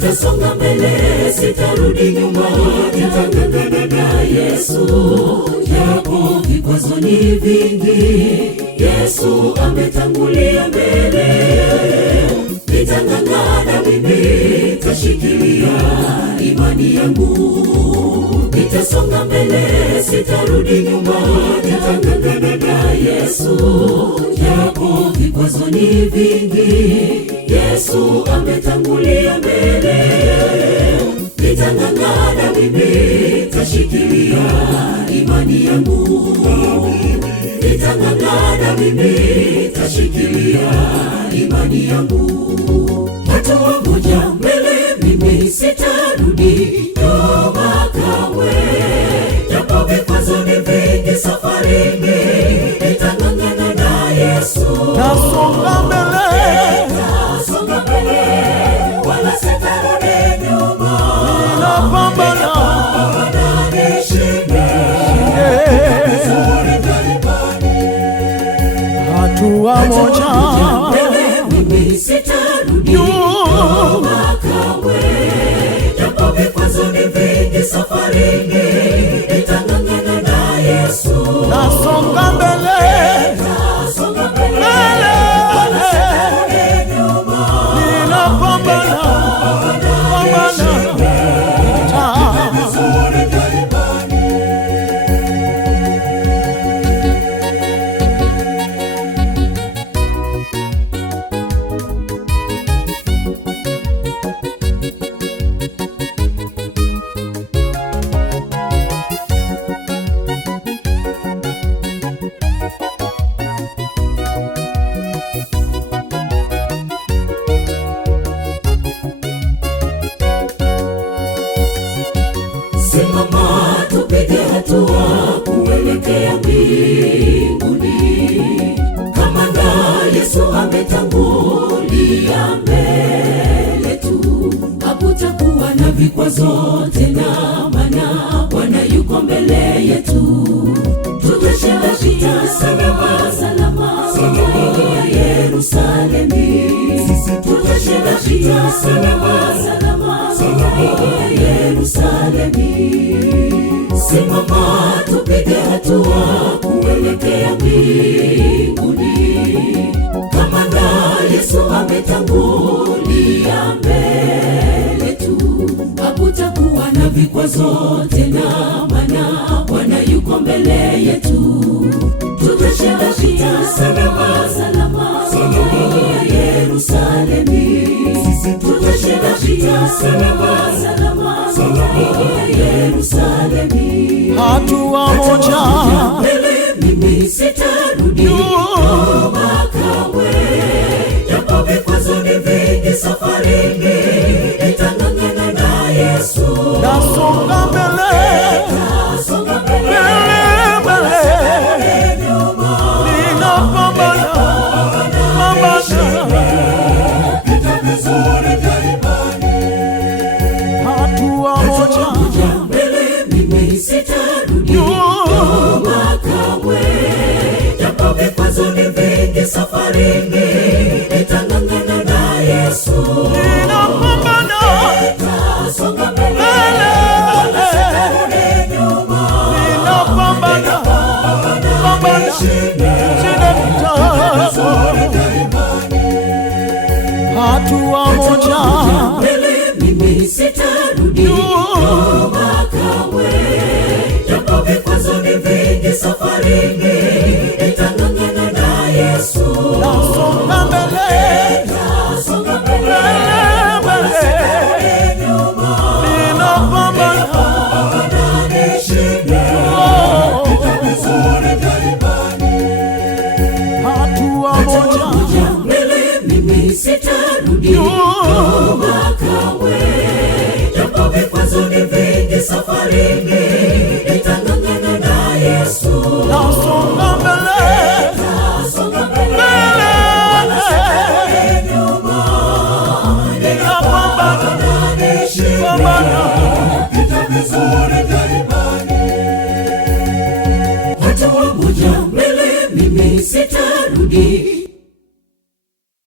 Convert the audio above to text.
Nitasonga mbele, sitarudi nyuma, nitang'ang'ana na Yesu. Japo vikwazo ni vingi, Yesu ametangulia mbele. Nitang'ang'ana mimi, nitashikilia imani yangu. Nitasonga mbele, sitarudi nyuma, nitang'ang'ana na Yesu. Japo vikwazo ni vingi, Yesu ametangulia mbele. Nitang'ang'ana mimi, nitashikilia imani yangu. Nitang'ang'ana mimi, nitashikilia imani yangu. Hatua moja mbele, mimi sitarudi nyuma kamwe. Japo vikwazo ni vingi safarini, nitang'ang'ana na Yesu. Nasonga mbele, nasonga mbele, wala sitarudi nyuma. ninapambana, nishinde vizuri mlimani. hatua moja mbele, mimi sitarudi nyuma kamwe. Japo vikwazo ni vingi safarini, nitang'ang'ana na Yesu. nasonga mbele, Nasonga mbele, mbele, nyuma. ninapambana, pambana, Vizuri mlimani. Simama tupige hatua kuelekea mbinguni. Kama na Yesu ametangulia mbele tu, hakutakuwa na vikwazo tena, maana Bwana yuko mbele yetu. Tutashinda vita salama salama ya Yerusalemi. Tutashinda vita salama salama ya Yerusalemi. Simama tupige hatua kuelekea mbinguni. Kama na Yesu ametangulia mbele tu, hakutakuwa na vikwazo tena, maana Bwana yuko mbele yetu. Tutashinda vita salama salama ya Yerusalemi. Tutashinda vita salama salama ya Yerusalemi. hatua moja mbele, mimi sitarudi nyuma kamwe. Japo vikwazo ni vingi safarini, nitang'ang'ana na Yesu. nasonga mbele, Nasonga mbele, mbele, nyuma. ninapambana, pambana, Vizuri mlimani. hatua moja mbele, mimi sitarudi nyuma kamwe. Japo vikwazo ni vingi safarini, nitang'ang'ana na Yesu. ninapambana, Nasonga mbele, mbele, sitarudi nyuma. ninapambana, pambana, sina vita, hatua moja mbele, mimi sitarudi nyuma kamwe. Japo vikwazo ni vingi safarini, nitang'ang'ana na Yesu. nasonga mbele, Nasonga mbele, mbele, nyuma. ninapambana, Nishinde vizuri mlimani. hatua moja mbele, mimi sitarudi nyuma kamwe. Japo vikwazo ni vingi safarini, nitang'ang'ana na Yesu. nasonga mbele, Nasonga mbele, mbele, nyuma. ninapambana, Nishinde pambana, vizuri mlimani. Hatua moja mbele, mimi sitarudi